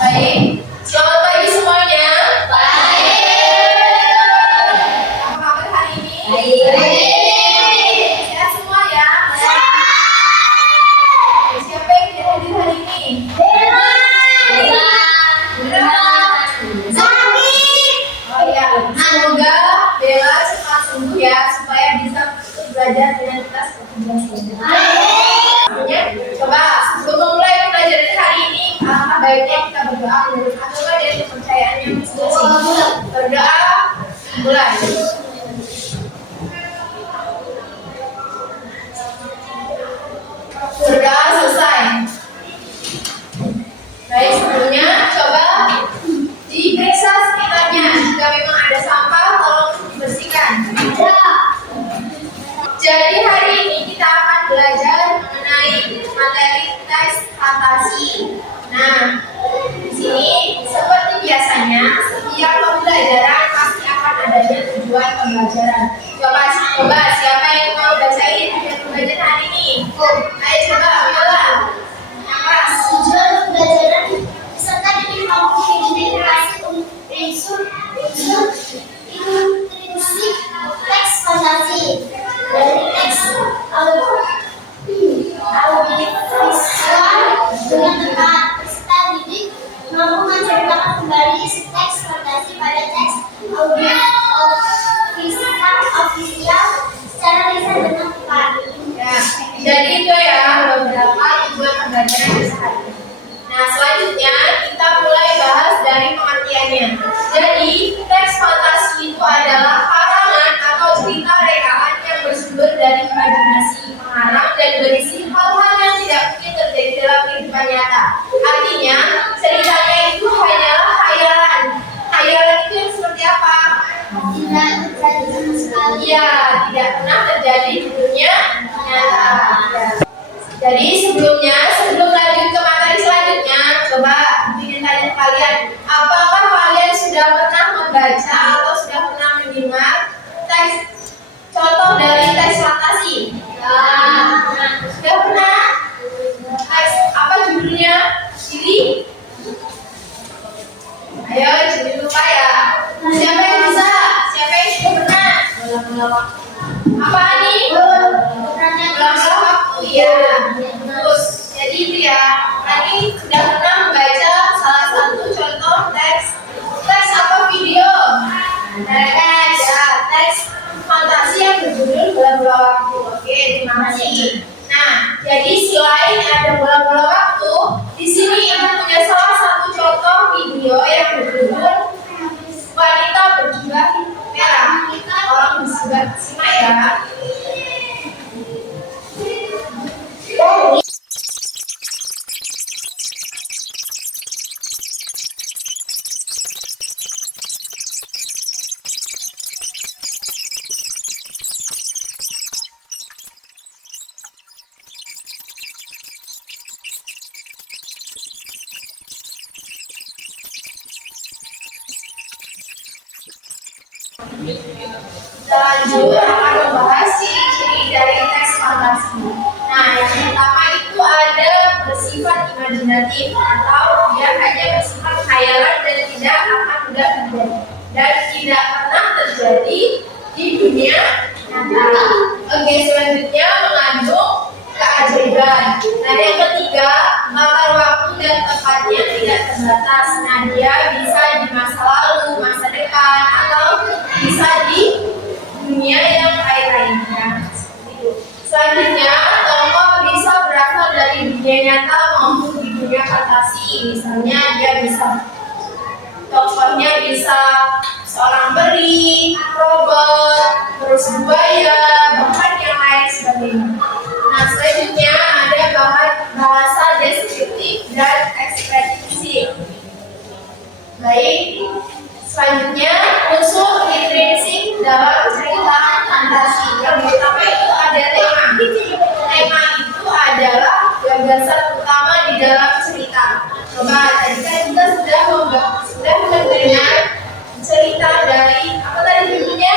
Baik, selamat pagi semuanya. Apa kabar hari ini? Sehat semua ya? Siapa yang tidak hadir hari ini? Oh iya, semoga Bella cepat sembuh ya, supaya bisa belajar dengan kita seperti biasanya. Coba sebelum memulai pembelajaran hari ini, alangkah baiknya kita berdoa menurut agama dan kepercayaannya masing-masing. Berdoa, mulai. Berdoa selesai. Baik, sebelumnya coba diperiksa sekitarnya. Jika memang ada sampah, tolong dibersihkan. Jadi hari ini kita akan belajar mengenai materi teks fantasi. Nah, di sini seperti biasanya setiap pembelajaran pasti akan adanya tujuan pembelajaran. Coba siapa yang mau bacain tujuan pembelajaran hari ini? Ayo coba Bella. Tujuan pembelajaran peserta didik mampu mengidentifikasi unsur intrinsik teks fantasi dari teks audiovisual dengan tepat. Peserta didik mampu menceritakan kembali isi teks fantasi pada teks audiovisual secara lisan dengan tepat. Ya, jadi itu ya beberapa tujuan pembelajaran kita hari ini. Nah, selanjutnya kita mulai bahas dari pengertiannya. Jadi, teks fantasi itu adalah karangan atau cerita rekaan yang bersumber dari imajinasi pengarang dan berisi hal-hal yang tidak mungkin terjadi dalam kehidupan nyata. Artinya, ceritanya itu hanyalah khayalan. Khayalan itu yang seperti apa? Tidak terjadi sama sekali. Iya, tidak pernah terjadi di dunia nyata. Jadi sebelum lanjut ke materi selanjutnya, coba ingin tanya kalian, apakah kalian sudah pernah membaca atau sudah pernah mendengar teks contoh dari teks fantasi? Sudah pernah? Teks apa judulnya? Siri? Ayo, jadi lupa ya. Siapa yang bisa? Siapa yang sudah pernah? Apa nih? Ulang waktu ya. Terus, jadi itu ya. Tadi sudah pernah membaca salah satu contoh teks apa video? Teks fantasi yang berjudul Bola-bola Waktu. Oke, terima kasih. Nah, jadi selain ada bola-bola waktu, di sini ibu punya salah satu contoh video yang berjudul Wanita Berjubah Merah. Tolong disimak ya. Lanjut akan membahas ciri-ciri dari teks fantasi. Nah, yang pertama itu ada bersifat imajinatif atau dia hanya bersifat khayalan dan tidak akan mudah terjadi dan tidak pernah terjadi di dunia nyata. Oke, selanjutnya mengandung keajaiban. Nah, yang ketiga, latar waktu dan tempatnya tidak terbatas. Nah, dia bisa di masa lalu, masa depan, atau bisa di dunia yang lain-lainnya. Selanjutnya, tokoh bisa berasal dari dunia nyata maupun di dunia fantasi. Misalnya, tokohnya bisa seorang peri, robot, terus buaya, bahkan yang lain sebagainya. Nah, selanjutnya ada bahasa deskriptif dan ekspresif. Baik, selanjutnya unsur intrinsik dalam ceritaan fantasi. Yang pertama itu ada tema. Tema itu adalah gagasan utama di dalam cerita. Coba tadi kan kita sudah mendengar cerita dari apa tadi judulnya?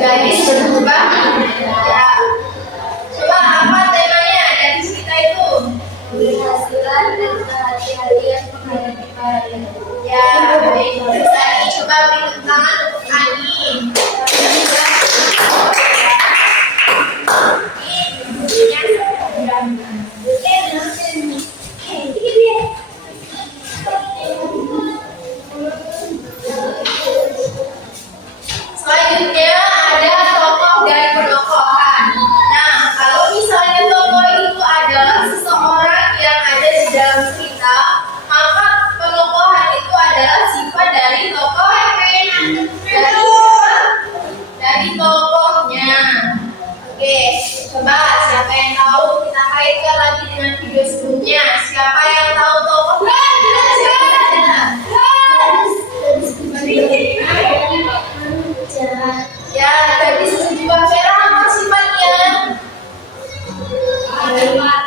Gadis berubah. Ya. Coba apa temanya dari cerita itu? coba beri tepuk tangan untuk Ani. Selanjutnya ada tokoh dan penokohan. Nah, kalau misalnya tokoh itu adalah seseorang yang ada di dalam cerita, maka penokohan itu adalah sifat dari tokoh dari tokohnya. Oke, coba siapa yang tahu, kita kaitkan lagi dengan video sebelumnya. Siapa yang tahu tokohnya? Ya, gadis berjubah merah apa sifatnya?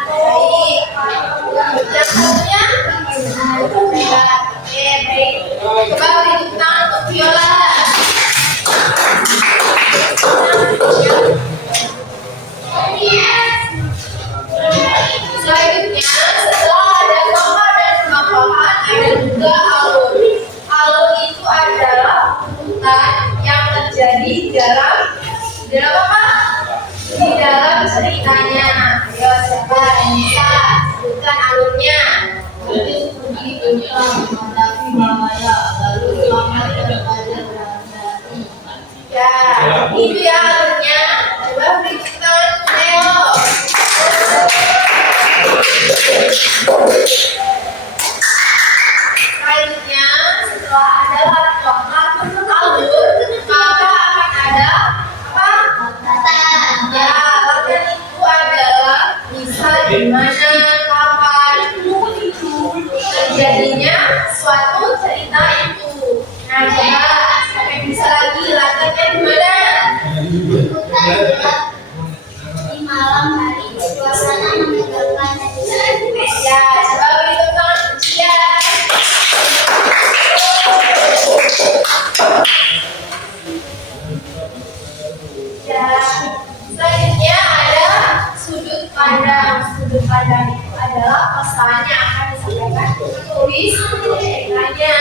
Baik. Yang satunya? Oke, baik. Coba beri tepuk tangan untuk Viola. Selanjutnya, setelah ada tokoh dan penokohan, ada juga alur. Alur itu adalah urutan yang terjadi dalam apa? Di dalam ceritanya. Ayo, siapa yang bisa sebutkan alurnya? Ya, itu ya alurnya. Coba beri tepuk tangan untuk Neo. Selanjutnya, setelah ada alur, maka akan ada apa? Ya, latihan itu adalah bisa di mana, kapan, terjadinya suatu cerita itu. Nah, coba sampai bisa lagi latihannya di mana? Di malam hari, suasana menegangkan. Ya, coba beri tepuk tangan untuk Cia. Ya, selanjutnya ada sudut pandang. Sudut pandang itu adalah pesan yang akan disampaikan penulis ceritanya.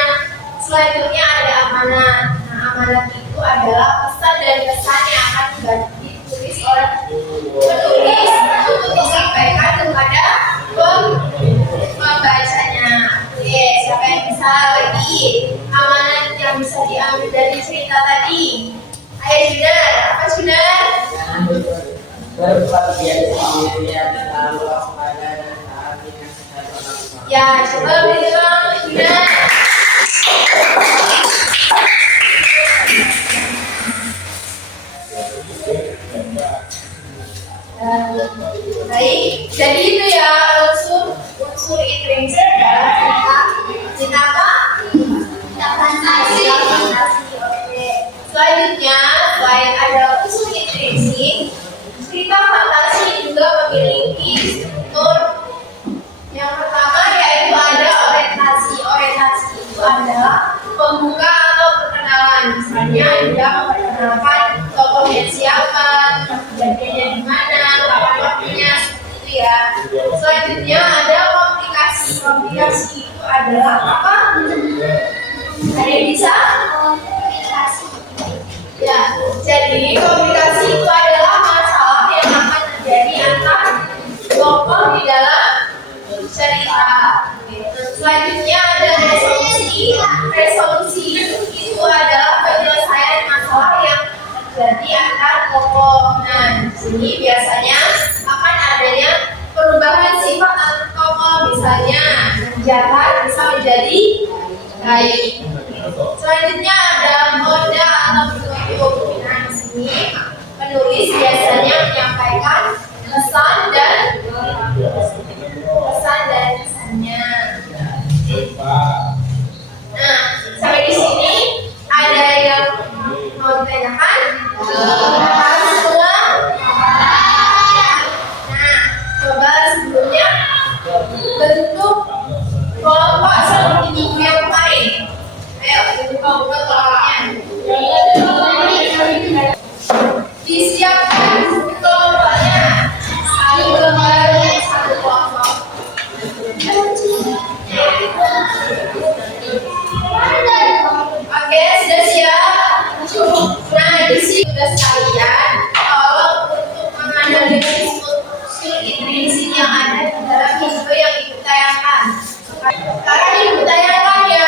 Selanjutnya ada amanat. Nah, amanat itu adalah pesan dan kesan yang akan ditulis oleh penulis untuk disampaikan kepada pembacanya. Oke, siapa yang bisa lagi amanat yang bisa diambil dari cerita tadi? Ayo Junar, apa Junar? Ya, coba bilang Junar. Baik, jadi itu ya unsur intrinsik dalam cerita. Cerita apa? Cerita fantasi. Oke. Selanjutnya, selain ada unsur intrinsik, cerita fantasi juga memiliki struktur. Yang pertama yaitu ada orientasi. Orientasi itu adalah pembuka atau perkenalan. Misalnya dia memperkenalkan tokohnya siapa, kejadiannya di mana, kapan waktunya, seperti itu ya. Selanjutnya ada komplikasi. Komplikasi itu adalah apa? Ada yang bisa? Ya, jadi komplikasi itu adalah masalah yang akan terjadi antar tokoh di dalam cerita. Selanjutnya ada resolusi. Resolusi itu adalah penyelesaian masalah yang terjadi antar tokoh. Nah, di sini biasanya akan adanya perubahan sifat antar tokoh, misalnya jahat bisa menjadi baik. Selanjutnya ada moda atau penutup. Nah, di sini penulis biasanya menyampaikan pesan dan kesannya. Nah, sampai di sini ada yang mau ditanyakan? Semua? Nah, coba sebelumnya bentuk kelompok seperti minggu yang kemarin. Ayo, bentuk kelompoknya. Disiapkan kelompoknya. Saling berbaris satu kelompok. Oke, sudah kalian tolong untuk menganalisis unsur intrinsik yang ada di dalam video yang ibu tayangkan. Sekarang ibu tayangkan ya,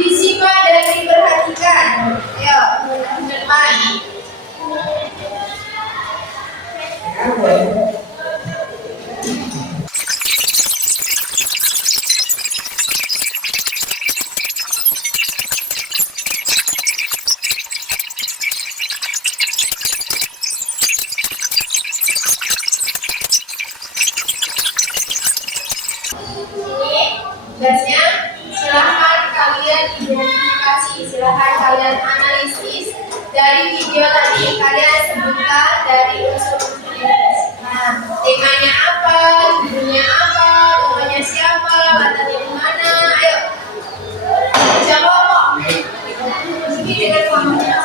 disimak dan diperhatikan. Ayo, depan. Tugasnya, silahkan kalian identifikasi, silahkan kalian analisis dari video tadi. Kalian sebutkan dari unsur-unsur intrinsik. Nah, temanya apa, judulnya apa, namanya siapa, latarnya di mana? Ayo, siapa ngomong? Sini dengan suaranya.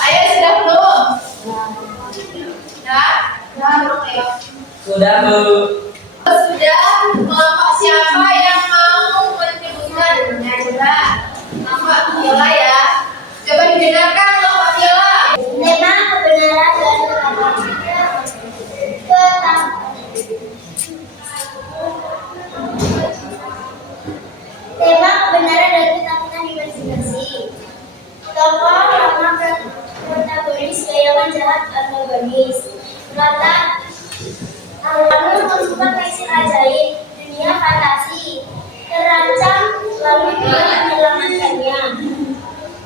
Ayo, sudah belum? Sudah, Bu. Sudah, kelompok siapa yang mau menyebutkan? Nah, coba kelompok Viola ya. Coba didengarkan kelompok Viola. Tema kebenaran dan tema kebenaran dan ketakutan imajinasi. Tokoh nama protagonis gayawan jahat atau gadis. Latar lalu menemukan tekstil ajaib, dunia fantasi, terancam lalu dia menyelamatkannya.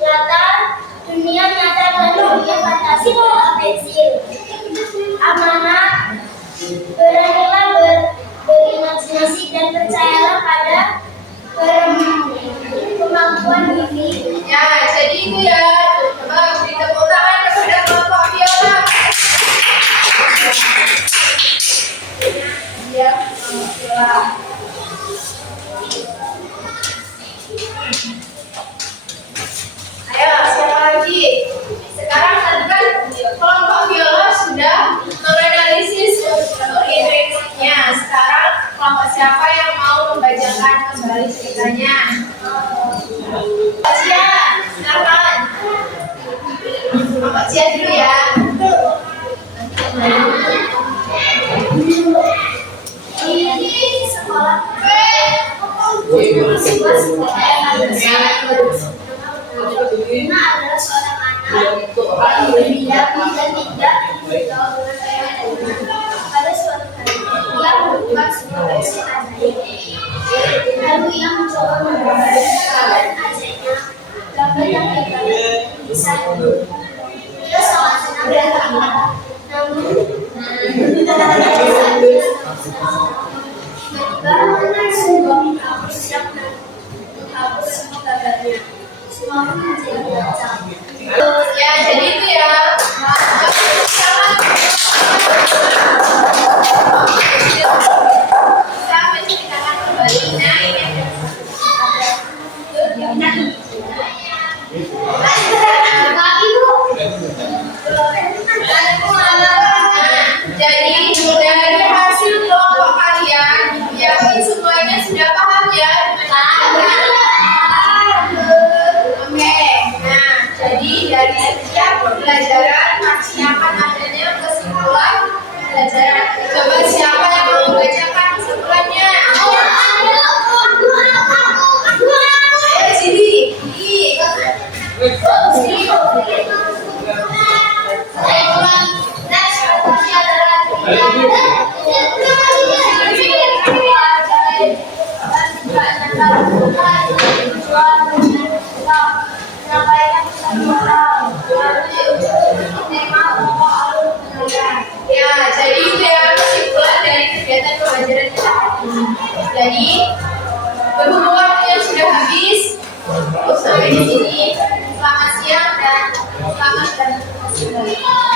Latar dunia nyata lalu dunia fantasi dalam pensil. Amanat beranilah berimajinasi dan percayalah pada kemampuan diri. Ya, jadi itu ya. Coba beri tepuk tangan kepada kelompok Viola. Ya, kelompok Viola. Ayo, siapa lagi? Sekarang tadi kan kelompok Viola sudah menganalisis unsur intrinsiknya. Sekarang kelompok siapa yang mau membacakan kembali ceritanya? Cia, silakan. Kelompok Cia dulu ya. Di sekolah sebuah sekolah yang ada Luna adalah seorang anak yang berdiam dan tidak bergaul dengan saya. Pada suatu hari, ia menemukan sebuah tekstil ajaib. Lalu ia mencoba menggambar gambar ajaibnya, gambar yang bisa hidup. Ia sangat senang dan gembira. Namun, tiba-tiba mengenai sebuah penghapus yang menghapus semua gambarnya. Semua pun menjadi kacau. Ya, jadi itu ya. Bisa menceritakan kembali. Nah, ini ada. Jadi dari hasil kelompok kalian, yakin semuanya sudah paham ya? Oke, nah jadi dari setiap pembelajaran pasti akan adanya kesimpulan pembelajaran. Coba siapa yang mau membacakan kesimpulannya? Ayo sini. Jadi berhubung waktunya sudah habis, untuk sampai di sini. Selamat siang dan selamat berjumpa kembali.